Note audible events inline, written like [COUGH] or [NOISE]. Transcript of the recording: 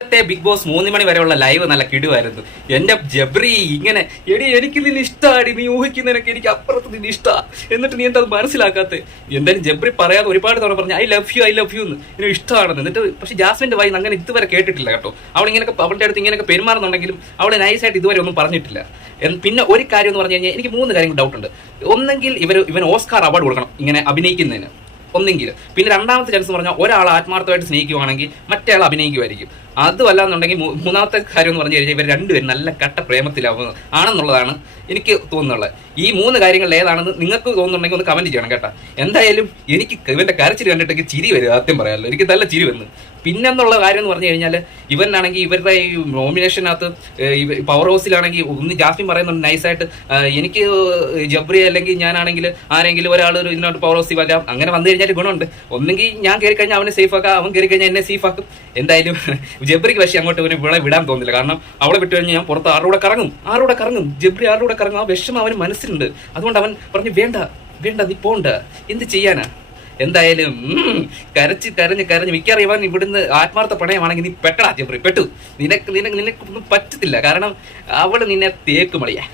ഇന്നത്തെ big boss മൂന്ന് മണി വരെയുള്ള ലൈവ് നല്ല കിടുവായിരുന്നു. എന്റെ ജബ്രി ഇങ്ങനെ എടി എനിക്ക് നിന്നെ ഇഷ്ടമാടി നീ ഊഹിക്കുന്നതിനൊക്കെ എനിക്ക് അപ്പുറത്ത് നിന്നെ ഇഷ്ടാ. എന്നിട്ട് നീ എന്താ മനസ്സിലാക്കാത്ത? എന്തായാലും ജബ്രി പറയാതെ ഒരുപാട് തവണ പറഞ്ഞു I love you I love you എന്ന്. എനിക്ക് ഇഷ്ടമാണെന്ന് എന്നിട്ട് പക്ഷെ ജാസ്മിന്റെ വായി അങ്ങനെ ഇതുവരെ കേട്ടിട്ടില്ല കേട്ടോ. അവൾ ഇങ്ങനെയൊക്കെ അവളുടെ അടുത്ത് ഇങ്ങനെയൊക്കെ പെരുമാറുന്നുണ്ടെങ്കിലും അവൾ നൈസായിട്ട് ഇതുവരെ ഒന്നും പറഞ്ഞിട്ടില്ല. പിന്നെ ഒരു കാര്യം എന്ന് പറഞ്ഞു കഴിഞ്ഞാൽ എനിക്ക് മൂന്ന് കാര്യങ്ങൾ ഡൗട്ടുണ്ട് ഒന്നെങ്കിൽ ഇവർ ഇവൻ ഓസ്കാർ അവാർഡ് കൊടുക്കണം ഇങ്ങനെ അഭിനയിക്കുന്നതിന്. ഒന്നെങ്കിൽ. പിന്നെ രണ്ടാമത്തെ ചാൻസ് പറഞ്ഞാൽ ഒരാൾ ആത്മാർത്ഥമായിട്ട് സ്നേഹിക്കുവാണെങ്കിൽ മറ്റേ ആൾ അഭിനയിക്കുമായിരിക്കും അതുമല്ല എന്നുണ്ടെങ്കിൽ മൂന്നാമത്തെ കാര്യം എന്ന് പറഞ്ഞു കഴിഞ്ഞാൽ ഇവർ രണ്ടുപേരും നല്ല കട്ട പ്രേമത്തിലാവുന്നത് ആണെന്നുള്ളതാണ് എനിക്ക് തോന്നുന്നുള്ളത്. ഈ മൂന്ന് കാര്യങ്ങളിൽ ഏതാണെന്ന് നിങ്ങൾക്ക് തോന്നുന്നുണ്ടെങ്കിൽ ഒന്ന് കമന്റ് ചെയ്യണം കേട്ടോ. എന്തായാലും എനിക്ക് ഇവന്റെ കരച്ചിൽ കണ്ടിട്ട് ചിരി വരും ആദ്യം പറയാമല്ലോ എനിക്ക് നല്ല ചിരി വന്നു. പിന്നെന്നുള്ള കാര്യം എന്ന് പറഞ്ഞു കഴിഞ്ഞാൽ ഇവനാണെങ്കിൽ ഇവരുടെ ഈ നോമിനേഷനകത്ത് പവർ ഹൗസിലാണെങ്കിൽ ഒന്ന് ജാസ്മിൻ പറയുന്നുണ്ട് നൈസായിട്ട് എനിക്ക് ജബ്രി അല്ലെങ്കിൽ ഞാനാണെങ്കിൽ ആരെങ്കിലും ഒരാൾ ഒരു ഇതിനോട്ട് പവർ ഹൗസിൽ വരാം. അങ്ങനെ വന്നു കഴിഞ്ഞാൽ ഗുണമുണ്ട്. ഒന്നെങ്കിൽ ഞാൻ കയറി കഴിഞ്ഞാൽ അവനെ സേഫ് ആക്കാം. അവൻ കയറി കഴിഞ്ഞാൽ എന്നെ സേഫ് ആക്കും. എന്തായാലും [LAUGHS] ജബ്രിക്ക് പക്ഷേ അങ്ങോട്ട് ഒരു വിള വിടാൻ തോന്നില്ല. കാരണം അവളെ വിട്ടു കഴിഞ്ഞാൽ ഞാൻ പുറത്ത് ആരുടെ കറങ്ങും? ആരുടെ കറങ്ങും? ജബ്രി ആരുടെ കറങ്ങും? ആ വിഷമം അവന് മനസ്സിലുണ്ട്. അതുകൊണ്ട് അവൻ പറഞ്ഞു വേണ്ട വേണ്ട നീ പോണ്ട. എന്ത് ചെയ്യാനാ? എന്തായാലും കരച്ച് കരഞ്ഞ് കരഞ്ഞ് മിക്കവാറും ഇവിടുന്ന് ആത്മാർത്ഥ പ്രണയമാണെങ്കിൽ നീ പെട്ടടാ പെട്ടു. നിനക്ക് നിനക്ക് നിനക്കൊന്നും പറ്റത്തില്ല. കാരണം അവൾ നിന്നെ തേക്കുമളിയാ